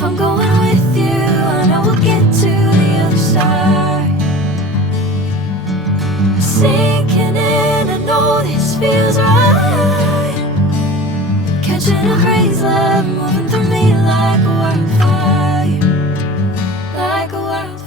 If I'm going with you, I know we'll get to the other side. Sinking in, I know this feels right. Catching a crazy love, moving through me like a wildfire, like a wildfire.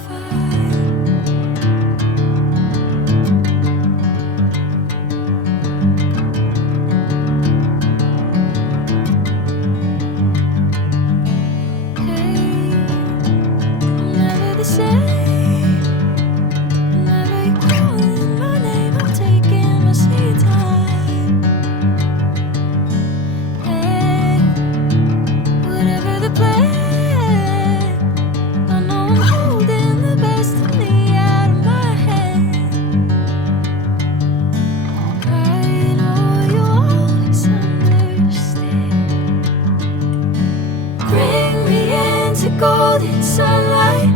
Golden sunlight.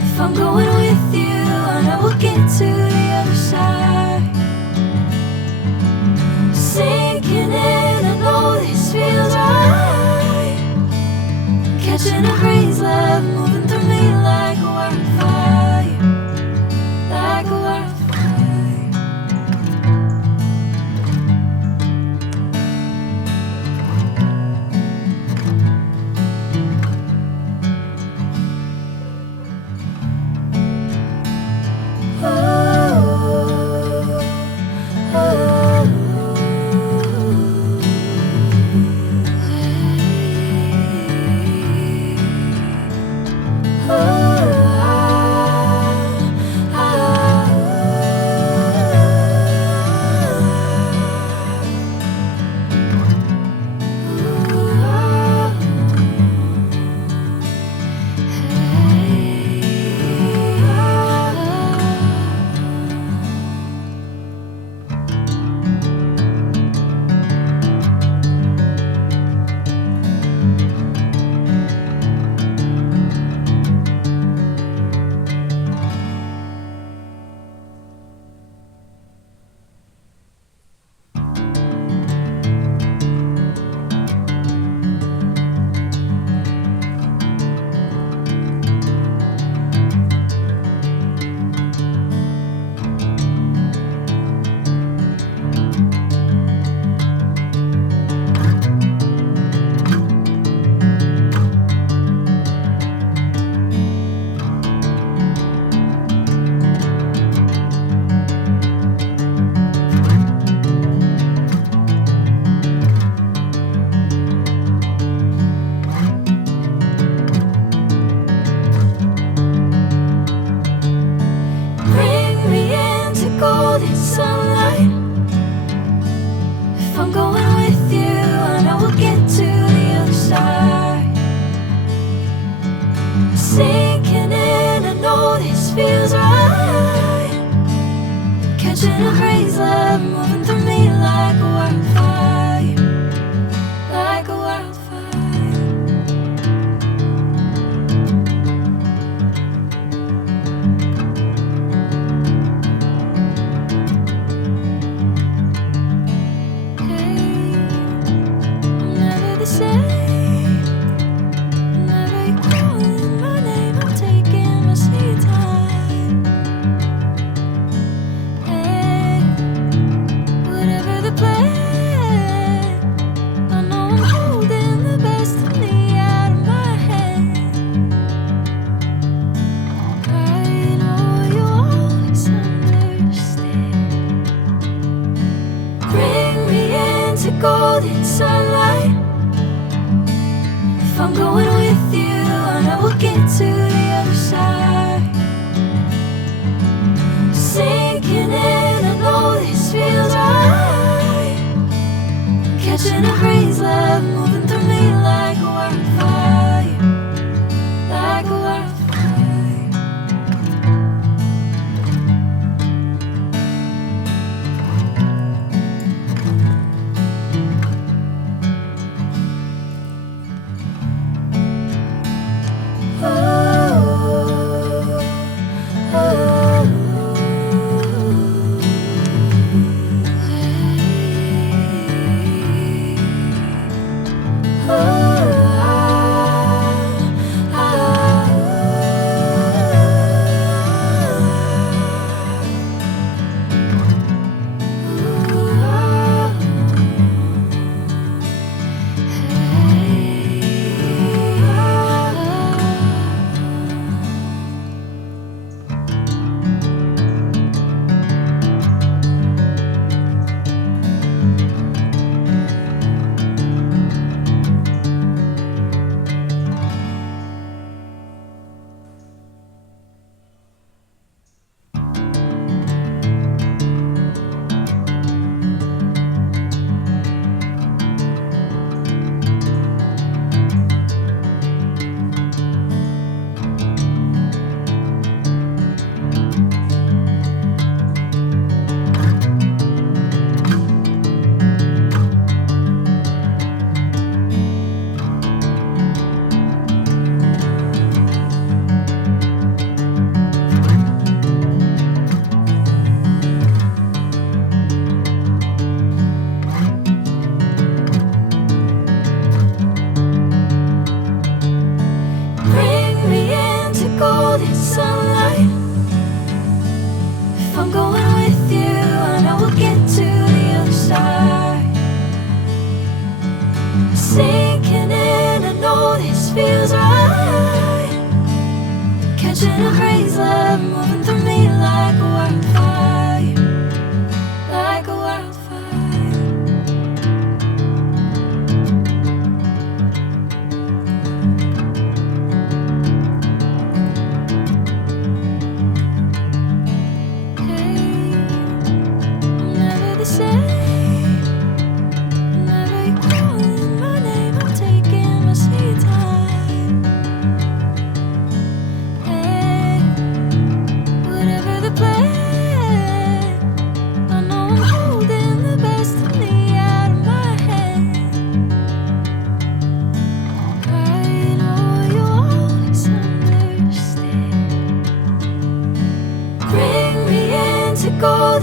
If I'm going with you, I know we'll get to the other side. Sinking in, I know this feels right. Catching a crazy love, moving through me like a wildfire, like a wildfire. Sinking in, I know this feels right. Catching a crazy love, moving through me like a wildfire, like a wildfire. Hey, I'm never the same. Golden sunlight. If I'm going with you, I know we'll get to the other side. Sinking in, I know this feels right. Catching a crazy love, moving through me like a wildfire, like a wildfire. feels right. Catching a crazy love moving through me like a wildfire, like a wildfire. Hey, I'm never the same. Whenever you're calling my name, I'm taking my sweet time. Hey, whatever the plan, I know I'm holding the best of me out of my hand. I know you always understand. Bring me into gold.